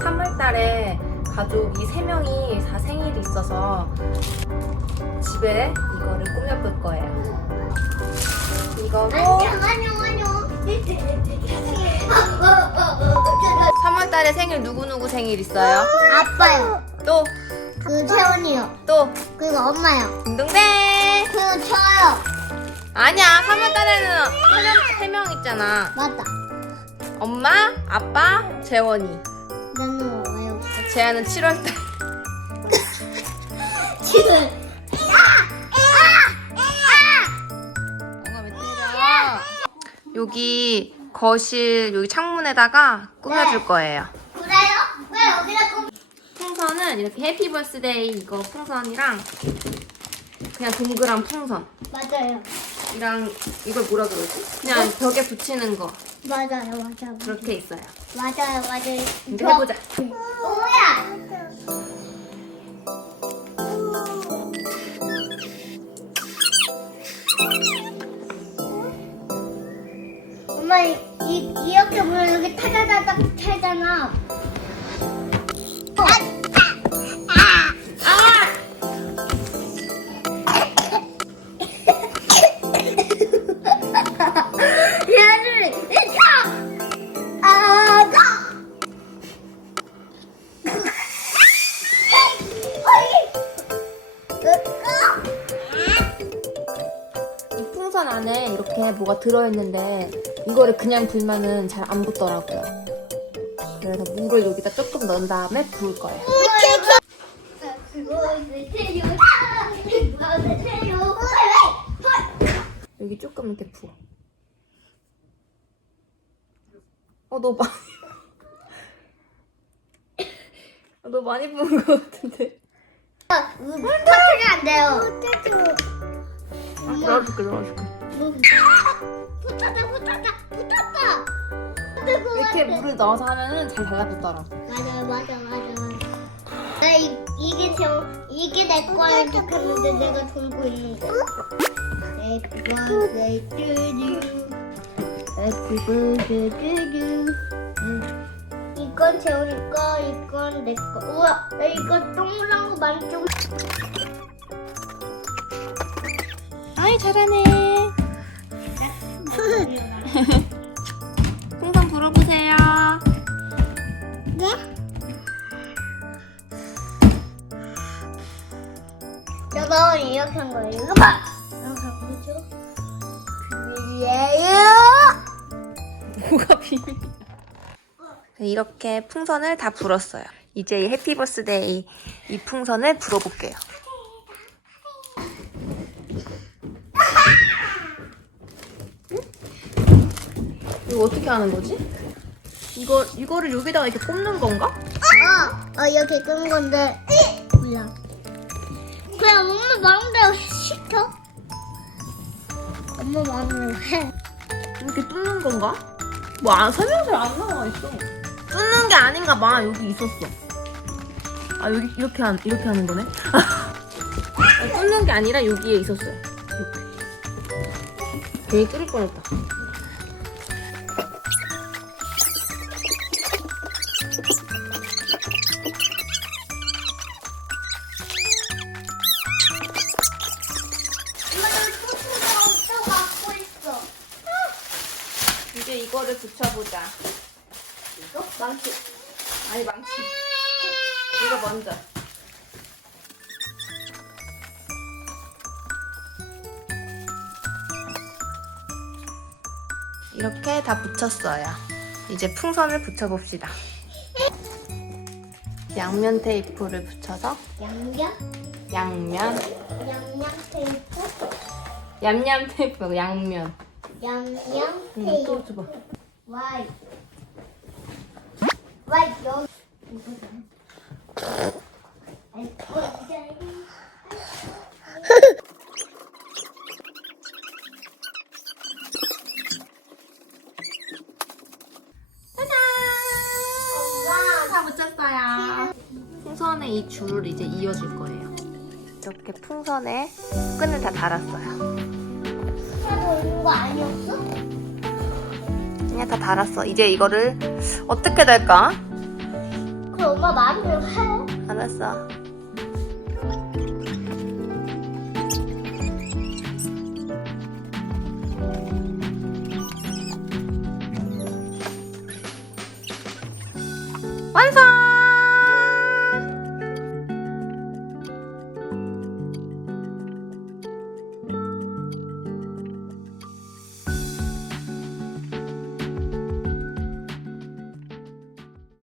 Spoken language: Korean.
3월달에 가족이 3명이 다 생일이 있어서 집에 이거를 꾸며볼 거예요. 이거로 안녕 안녕 안녕 3월달에 생일 누구누구 생일 있어요? 아빠요 또, 그 채원이요 또, 그리고 엄마요 딩동댕! 그리고 저요 아니야, 3월달에는 3명 있잖아. 맞다 엄마, 아빠, 재원이. 나는 왜 없어 재아는 7월 달. 지금 엄마 왜 때려? 여기 거실, 여기 창문에다가 꾸며줄 네. 거예요. 그래요? 왜 여기다 ቁ 풍선은 이렇게 해피 버스데이 이거 풍선이랑 그냥 동그란 풍선. 맞아요 이랑 이걸 뭐라 그러지? 그냥 벽에 붙이는 거 맞아요 맞아요 그렇게 있어요. 맞아요 맞아요 이제 해보자. 뭐야 엄마 이, 이 이렇게 보면 여기 타다다닥 차잖아. 얘 안에 이렇게 뭐가 들어있는데 이거를 그냥 불면은 잘 안 붙더라고요. 그래서 물을 여기다 조금 넣은 다음에 부을 거예요. 여기 조금 이렇게 부어. 어, 너 많이. 어, 너 많이 부은 것 같은데. 터치가 안 돼요. 아, 넣어줄게, 넣어줄게. 붙었다, 붙었다, 붙었다. 이렇게 물을 넣어서 하면은 잘 달라붙더라고. 맞아, 맞아, 맞아. 나 이, 이게 저 이게 내 거야 이렇게 했는데 내가 돌고 있는 거. Happy birthday to you. Happy birthday to you. 응. 이건 재훈이 거, 이건 내 거. 우와, 나 이거 동그란 거 많이 좀. 아이, 잘하네. 이렇게 한 거예요. 이거 봐. 이렇게. 그래요. 뭐가 비밀? 이렇게 풍선을 다 불었어요. 이제 이 해피 버스데이 이 풍선을 불어볼게요. 이거 어떻게 하는 거지? 이거 이거를 여기다가 이렇게 꼽는 건가? 어, 어 이렇게 끄는 건데 몰라. 그냥 엄마 마음대로 시켜. 엄마 마음대로 해. 이렇게 뚫는 건가? 뭐 안, 설명서에 안 나와 있어. 뚫는 게 아닌가 봐. 여기 있었어. 아 여기 이렇게 한 이렇게 하는 거네. 아, 뚫는 게 아니라 여기에 있었어요. 이렇게. 괜히 뚫을 뻔했다. 이거를 붙여보자. 이거 망치. 아니 망치. 이거 먼저. 이렇게 다 붙였어요. 이제 풍선을 붙여봅시다. 양면 테이프를 붙여서 양념, 양면, 양념 테이프, 얌얌 테이프 말고 양면. 응, 테이프. 또 줘봐. 와이. 와이 여기. 아이고, 이제. 와, 다 붙였어요. 풍선에 이 줄을 이제 이어줄 거예요. 이렇게 풍선에 끈을 다 달았어요. 하고 있는 거 아니었어? 그냥 다 달았어. 이제 이거를 어떻게 달까? 엄마 말이면 해. 알았어.